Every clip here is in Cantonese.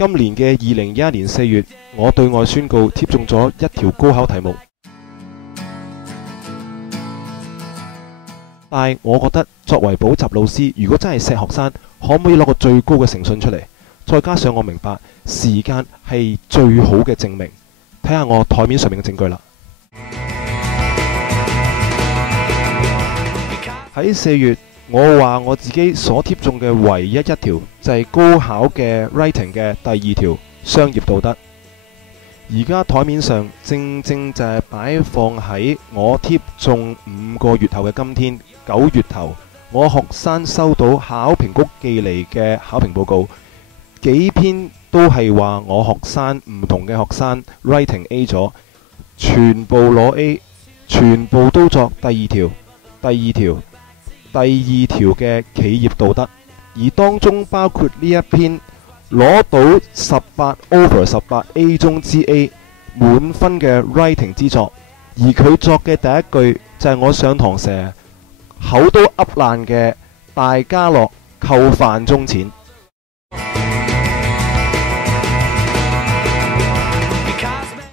今年嘅2021年4月，我對外宣告貼中咗一條高考題目。但係我覺得作為補習老師，如果真係錫學生，可唔可以攞個最高嘅誠信出嚟？再加上我明白時間係最好嘅證明。睇下我台面上面嘅證據啦。喺4月，我話我自己所貼中嘅唯一一條就係高考嘅 writing 嘅第2條商業道德。而家台面上正正就係擺放喺我貼中5個月後嘅今天9月頭，我學生收到考評局寄嚟嘅考評報告，幾篇都係話我學生唔同嘅學生 writing A 咗，全部攞 A， 全部都作第2條嘅企業道德，而當中包括呢一篇攞到18/18 A 中之 A 滿分嘅 writing 之作，而佢作嘅第一句就係我上堂成日口都噏爛嘅大家樂扣飯鐘錢。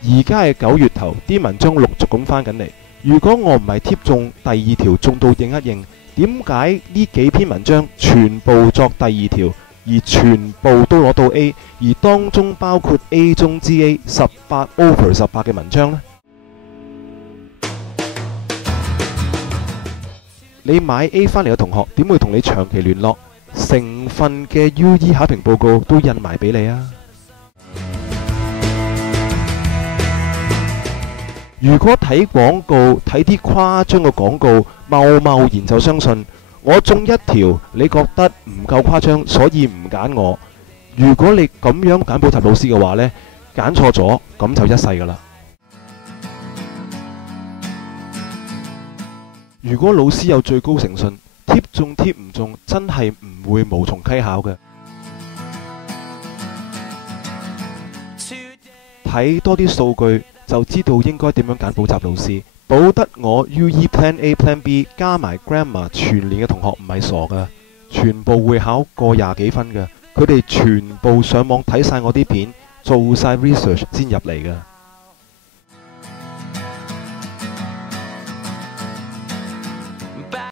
而家係9月頭，啲文章陸續咁翻緊嚟。如果我唔係貼中第2條中到應一應，點解呢幾篇文章全部作第2條，而全部都攞到 A， 而當中包括 A 中之 A 18/18嘅文章呢？你買 A 返嚟嘅同學點會同你長期聯絡？成份嘅 UE 考評報告都印埋俾你啊！如果睇廣告睇啲誇張嘅廣告，貿然就相信，我中一條你覺得唔夠誇張，所以唔揀我。如果你咁樣揀補習老師嘅話呢，揀錯咗咁就一世㗎啦。如果老師有最高誠信，貼中貼唔中真係唔會無從稽考嘅。睇多啲數據就知道應該點樣揀補習老師。保得我 UE Plan A Plan B 加埋 Grammar 全年嘅同學唔係傻㗎，全部會考過20幾分㗎。佢哋全部上網睇晒我啲片，做晒 research 先入嚟㗎。